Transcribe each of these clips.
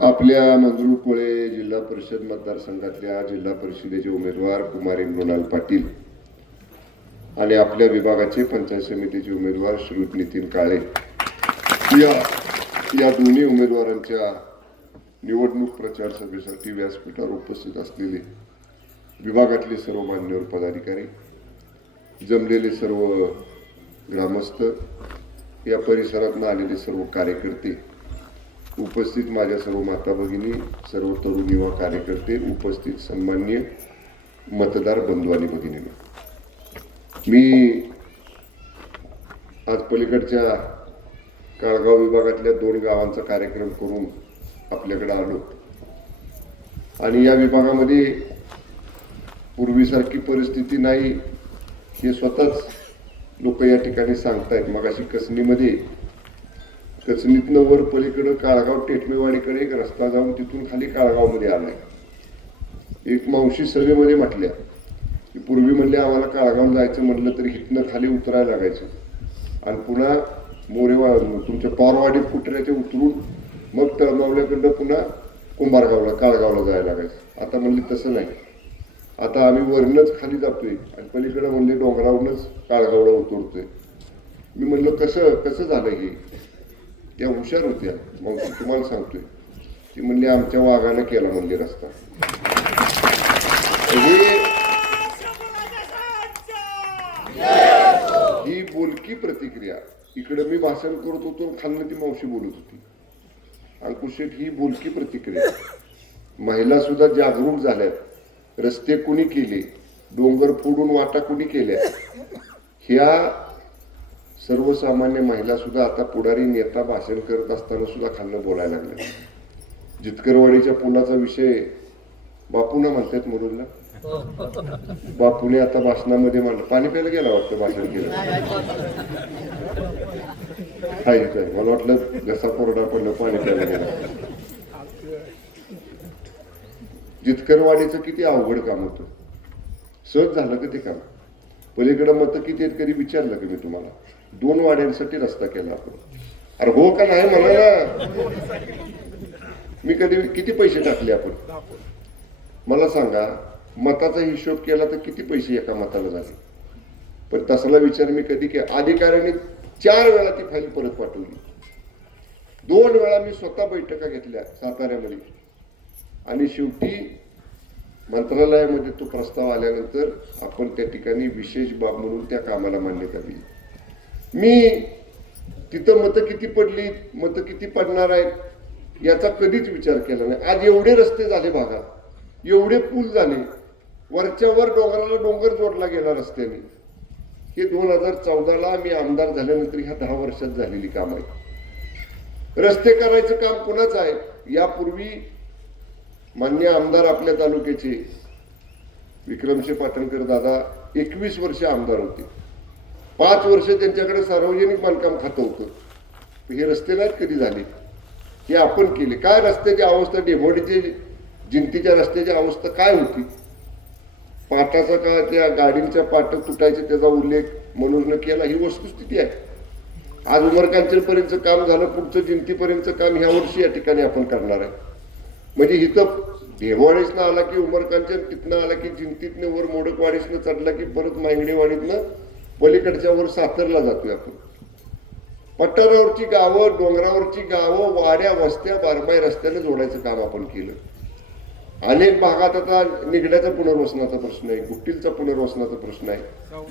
आपल्या मंगरुळ कोळे जिल्हा परिषद मतदारसंघातल्या जिल्हा परिषदेचे उमेदवार कुमारी मृणाल पाटील आणि आपल्या विभागाचे पंचायत समितीचे उमेदवार श्रीयुत नितीन काळे या या दोन्ही उमेदवारांच्या निवडणूक प्रचार सभेसाठी व्यासपीठावर उपस्थित असलेले विभागातले सर्व मान्यवर पदाधिकारी जमलेले सर्व ग्रामस्थ या परिसरातून आलेले सर्व कार्यकर्ते उपस्थित माझ्या सर्व माता भगिनी सर्व तरुण युवा कार्यकर्ते उपस्थित सन्मान्य मतदार बंधू आणि भगिनींनो. मी आज पलीकडच्या काळगाव विभागातल्या दोन गावांचा कार्यक्रम करून आपल्याकडे आलो. आणि या विभागामध्ये पूर्वीसारखी परिस्थिती नाही हे स्वतःच लोक या ठिकाणी सांगतायत. मग अशी कसणीमध्ये कचनीतनं वर पलीकडं काळगाव टेटमेवाडीकडे एक रस्ता जाऊन तिथून खाली काळगावमध्ये आलाय. एक मावशी सभेमध्ये म्हटल्या की पूर्वी म्हणले आम्हाला काळगाव जायचं म्हटलं तरी इथनं खाली उतरायला लागायचं. आणि पुन्हा मोरेवा तुमच्या पारवाडीत कुत्र्याचे उतरून मग तळमावल्याकडनं पुन्हा कुंभारगावला काळगावला जायला लागायचं. आता म्हणले तसं नाही. आता आम्ही वरनच खाली जातोय आणि पलीकडं म्हणले डोंगरावरूनच काळगावला उतरतोय. मी म्हणलं कसं कसं झालं हे? त्या हुशार होत्या. मग तुम्हाला सांगतोय. ती म्हणली आमच्या वाघानं केला म्हणली रस्ता. ही बोलकी प्रतिक्रिया. इकडे मी भाषण करत होतो खाल्लं ती मावशी बोलत होती. अंकुशेठ ही बोलकी प्रतिक्रिया. महिला सुद्धा जागरूक झाल्यात रस्ते कुणी केले? डोंगर फोडून वाटा कुणी केल्या? ह्या सर्वसामान्य महिला सुद्धा आता पुढारी नेता भाषण करत असताना सुद्धा खाल्लं बोलायला लागल्या. जितकरवाडीच्या पुलाचा विषय बापूना म्हणतात मुरुडला बापूने आता भाषणामध्ये म्हणलं पाणी प्यायला गेला वाटतं भाषण केलं. हाय काय मला वाटलं घसा कोरडा पडलं पाणी प्यायला गेला. जितकरवाडीचं किती अवघड काम होतं. सहज झालं का ते काम? पलीकडे मतं किती आहेत कधी विचारलं का मी तुम्हाला? दोन वाड्यांसाठी रस्ता केला आपण. अरे हो का नाही म्हणा ना. मी कधी किती पैसे टाकले आपण? मला सांगा मताचा हिशोब केला तर किती पैसे एका मताला झाले? पण तसला विचार मी कधी केला. अधिकाऱ्याने चार वेळा ती फाईल परत पाठवली. दोन वेळा मी स्वतः बैठका घेतल्या साताऱ्यामध्ये. आणि शेवटी मंत्रालयामध्ये तो प्रस्ताव आल्यानंतर आपण त्या ठिकाणी विशेष बाब म्हणून त्या कामाला मान्यता दिली. मी तिथं मतं किती पडली मतं किती पडणार आहेत याचा कधीच विचार केला नाही. आज एवढे रस्ते झाले भागात एवढे पूल झाले वरच्या वर डोंगराला डोंगर जोडला गेला रस्त्याने. हे दोन हजार चौदाला मी आमदार झाल्यानंतर ह्या दहा वर्षात झालेली काम आहे रस्ते करायचं काम कुणाचं आहे? यापूर्वी मान्य आमदार आपल्या तालुक्याचे विक्रमशे पाटणकर दादा एकवीस वर्ष आमदार होते. पाच वर्ष त्यांच्याकडे सार्वजनिक बांधकाम खातं होतं. हे रस्ते नाहीत कधी झाले? हे आपण केले. काय रस्त्याची अवस्था डेमोडीची जिंतीच्या रस्त्याची अवस्था काय होती? पाटाचा का त्या गाडींच्या पाट तुटायचे त्याचा उल्लेख मनोजनं केला ही वस्तुस्थिती आहे. आज उमरकांचलपर्यंतचं काम झालं पुढचं जिंतीपर्यंतचं काम ह्या वर्षी या ठिकाणी आपण करणार आहे. म्हणजे इथं देवाडीसनं आला की उमरकांचन तिथनं आला की जिंतीतनं वर मोडकवाडीसनं चढला की परत मांगडेवाडीतनं पलीकडच्या वर सातरला जातोय आपण. पठारावरची गावं डोंगरावरची गावं वाड्या वस्त्या बारमाई रस्त्याने जोडायचं काम आपण केलं. अनेक भागात आता निगड्याचा पुनर्वसनाचा प्रश्न आहे गुट्टीलचा पुनर्वसनाचा प्रश्न आहे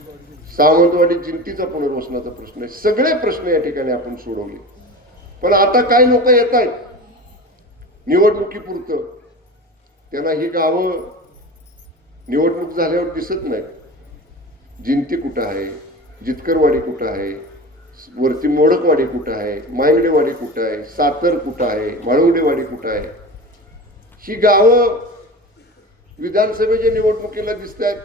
सावंतवाडी जिंतीचा पुनर्वसनाचा प्रश्न आहे. सगळे प्रश्न या ठिकाणी आपण सोडवले. पण आता काही लोक येत आहेत निवडणुकीपुरतं. त्यांना ही गावं निवडणूक झाल्यावर दिसत नाही जिंती कुठं आहे? जितकरवाडी कुठं आहे? वरती मोडकवाडी कुठं आहे? मायंगडेवाडी कुठं आहे? सातर कुठं आहे? माळवडेवाडी कुठं आहे? ही गावं विधानसभेच्या निवडणुकीला दिसत आहेत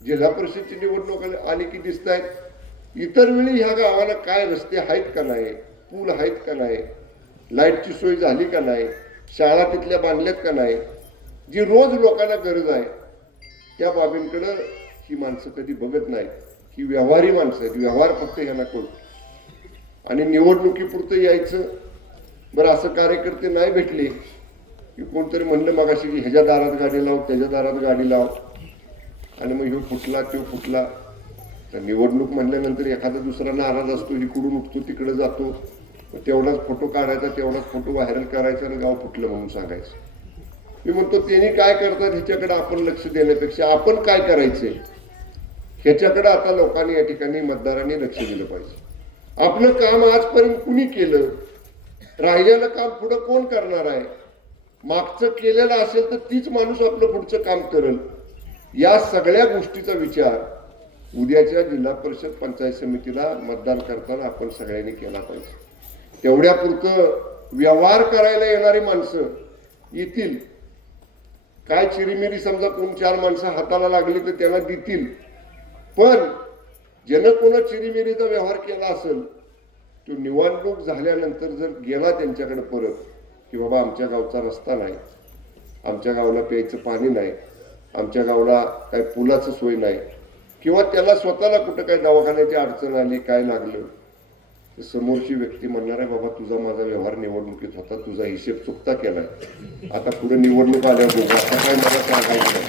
जिल्हा परिषदची निवडणूक आली की दिसत आहेत इतर वेळी ह्या गावाला काय रस्ते आहेत का नाही? पूल आहेत का नाही? लाईटची सोय झाली का नाही? शाळा तिथल्या बांधल्यात का नाही? जी रोज लोकांना गरज आहे त्या बाबींकडं ही माणसं कधी बघत नाहीत. ही व्यवहारी माणसं आहेत. व्यवहार फक्त ह्यांना कळतो आणि निवडणुकीपुरतं यायचं बरं असं कार्यकर्ते नाही भेटले की कोणतरी म्हणलं मगाशी की ह्याच्या दारात गाडी लाव त्याच्या दारात गाडी लाव. आणि मग ह्यो फुटला तो फुटला. तर निवडणूक म्हणल्यानंतर एखादा दुसरा नाराज असतो इकडून उठतो तिकडे जातो. तेवढाच फोटो काढायचा तेवढाच फोटो व्हायरल करायचा आणि गाव फुटलं म्हणून सांगायचं. मी म्हणतो त्यांनी काय करतात ह्याच्याकडे आपण लक्ष देण्यापेक्षा आपण काय करायचे? ह्याच्याकडे आता लोकांनी या ठिकाणी मतदारांनी लक्ष दिलं पाहिजे. आपलं काम आजपर्यंत कुणी केलं? राहिलेलं काम पुढं कोण करणार आहे? मागचं केलेलं असेल तर तीच माणूस आपलं पुढचं काम करेल. या सगळ्या गोष्टीचा विचार उद्याच्या जिल्हा परिषद पंचायत समितीला मतदान करताना आपण सगळ्यांनी केला पाहिजे. एवढ्यापुरतं व्यवहार करायला येणारी माणसं येतील. काय चिरीमिरी समजा कोण चार माणसं हाताला लागली तर त्यांना देतील. पण ज्यानं कोणा चिरीमिरीचा व्यवहार केला असेल तो निवडणूक झाल्यानंतर जर गेला त्यांच्याकडे परत की बाबा आमच्या गावचा रस्ता नाही आमच्या गावाला प्यायचं पाणी नाही आमच्या गावाला काही पुलाचं सोय नाही किंवा त्याला स्वतःला कुठं काय दवाखान्याची अडचण आली काय लागलं तर समोरची व्यक्ती म्हणणार आहे बाबा तुझा माझा व्यवहार निवडणुकीत होता तुझा हिशेब चुकता केलाय. आता पुढे निवडणूक आल्यावर बघू आता काय मला सांगायचं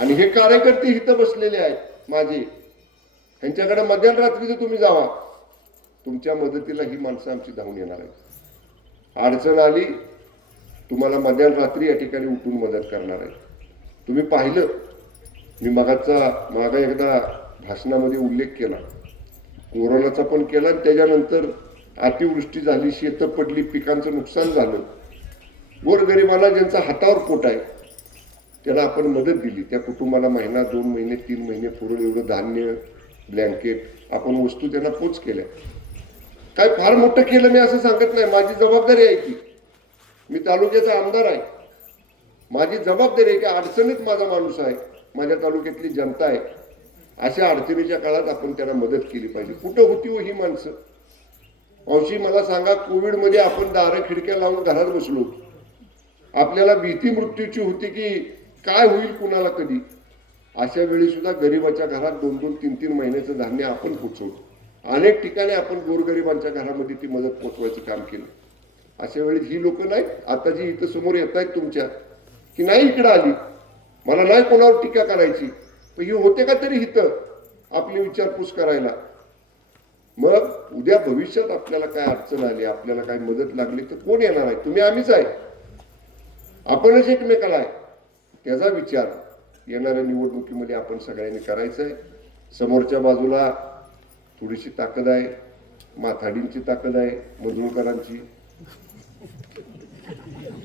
आणि हे कार्यकर्ते इथं बसलेले आहेत माझे यांच्याकडे मध्यरात्रीचं तुम्ही जावा. तुमच्या मदतीला ही माणसं आमची धावून येणार आहेत. अडचण आली तुम्हाला मध्यरात्री या ठिकाणी उठून मदत करणार आहे तुम्ही पाहिलं मी मगाचा मागा एकदा भाषणामध्ये उल्लेख केला. कोरोनाचा पण केला आणि त्याच्यानंतर अतिवृष्टी झाली शेतं पडली पिकांचं नुकसान झालं. गोरगरिबाला ज्यांचा हातावर पोट आहे त्याला आपण मदत दिली. त्या कुटुंबाला महिना दोन महिने तीन महिने पुरळ एवढं धान्य ब्लँकेट आपण वस्तू त्यांना पोच केल्या. काय फार मोठं केलं मी असं सांगत नाही. माझी जबाबदारी आहे की मी तालुक्याचा आमदार आहे. माझी जबाबदारी आहे की अडचणीत माझा माणूस आहे. माझ्या तालुक्यातली जनता आहे. अशा अडचणीच्या काळात आपण त्यांना मदत केली पाहिजे. कुठं होती हो ही माणसं? अंशी मला सांगा कोविडमध्ये आपण दारं खिडक्या लावून घरात बसलो आपल्याला भीती मृत्यूची होती की काय होईल कुणाला कधी? अशा वेळी सुद्धा गरिबाच्या घरात दोन दोन तीन तीन महिन्याचं धान्य आपण पोचवतो. अनेक ठिकाणी आपण गोरगरिबांच्या घरामध्ये ती मदत पोचवायचं काम केलं. अशा वेळी ही लोक नाहीत. आता जी इथं समोर येत आहेत तुमच्या की नाही इकडं आली? मला नाही कोणावर टीका करायची. पण हे होते का तरी हित? आपली विचारपूस करायला. मग उद्या भविष्यात आपल्याला काय अडचण आली आपल्याला काय मदत लागली तर कोण येणार आहे? तुम्ही आम्हीच आहे. आपणच एकमेकाला आहे. त्याचा विचार येणाऱ्या निवडणुकीमध्ये आपण सगळ्यांनी करायचा आहे समोरच्या बाजूला थोडीशी ताकद आहे. माथाडींची ताकद आहे. मधुळकरांची.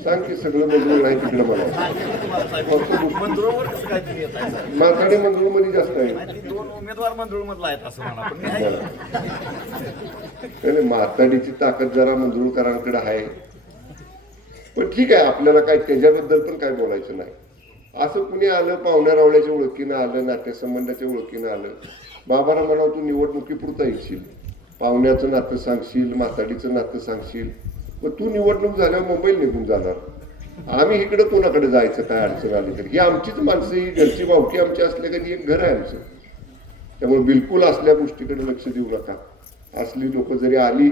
सांग की सगळं मजूर नाही तिकडे मला. सर? माथाडी मंजूरमध्ये जास्त आहे. दोन उमेदवार मंजुळ मधला आहेत असं म्हणा माथाडीची ताकद जरा मंजुळकरांकडे आहे. पण ठीक आहे आपल्याला काय त्याच्याबद्दल पण काय बोलायचं नाही. असं कुणी आलं पाहुण्या रावळ्याच्या ओळखीनं आलं नातेसंबंधाच्या ओळखीनं आलं. बाबाला म्हणावं तू निवडणुकीपुरता येशील. पाहुण्याचं नातं सांगशील माताडीचं नातं सांगशील. मग तू निवडणूक झाल्यावर मुंबईला निघून जाणार. आम्ही इकडे कोणाकडे जायचं काय अडचण आली तर? ही आमचीच माणसं ही घरची भावकी आमची असल्या कधी एक घर आहे आमचं. त्यामुळे बिलकुल असल्या गोष्टीकडे लक्ष देऊ नका. असली लोक जरी आली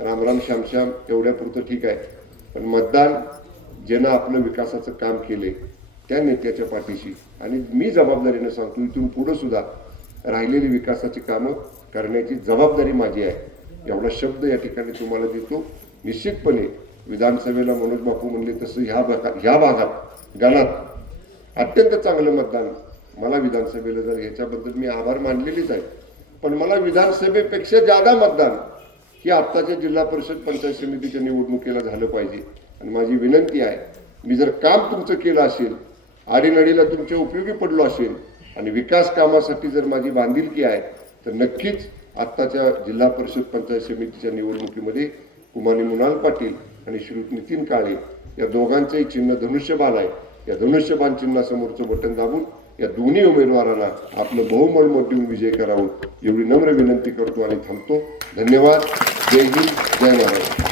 रामराम श्यामश्याम तेवढ्यापुरतं ठीक आहे. पण मतदान ज्यानं आपलं विकासाचं काम केले त्या नेत्याच्या पाठीशी. आणि मी जबाबदारीनं सांगतो इथून पुढं सुद्धा राहिलेली विकासाची कामं करण्याची जबाबदारी माझी आहे. एवढा शब्द या ठिकाणी तुम्हाला देतो. निश्चितपणे विधानसभेला मनोज बापू म्हणले तसं ह्या भागात ह्या भागात गाणात अत्यंत चांगलं मतदान मला विधानसभेला जर ह्याच्याबद्दल मी आभार मानलेलीच आहे. पण मला विधानसभेपेक्षा जादा मतदान ही आत्ताच्या जिल्हा परिषद पंचायत समितीच्या निवडणुकीला झालं पाहिजे. आणि माझी विनंती आहे मी जर काम तुमचं केलं असेल आडीनडीला तुमच्या उपयोगी पडलो असेल आणि विकास कामासाठी जर माझी बांधिलकी आहे तर नक्कीच आत्ताच्या जिल्हा परिषद पंचायत समितीच्या निवडणुकीमध्ये कुमारी मृणाल पाटील आणि श्री नितीन काळे या दोघांचंही चिन्ह धनुष्यबाण आहे. या धनुष्यबाण चिन्हासमोरचं बटन दाबून या दोन्ही उमेदवारांना आपलं बहुमोल मत देऊन विजय करावं एवढी नम्र विनंती करतो आणि थांबतो. धन्यवाद. जय हिंद. जय महाराष्ट्र.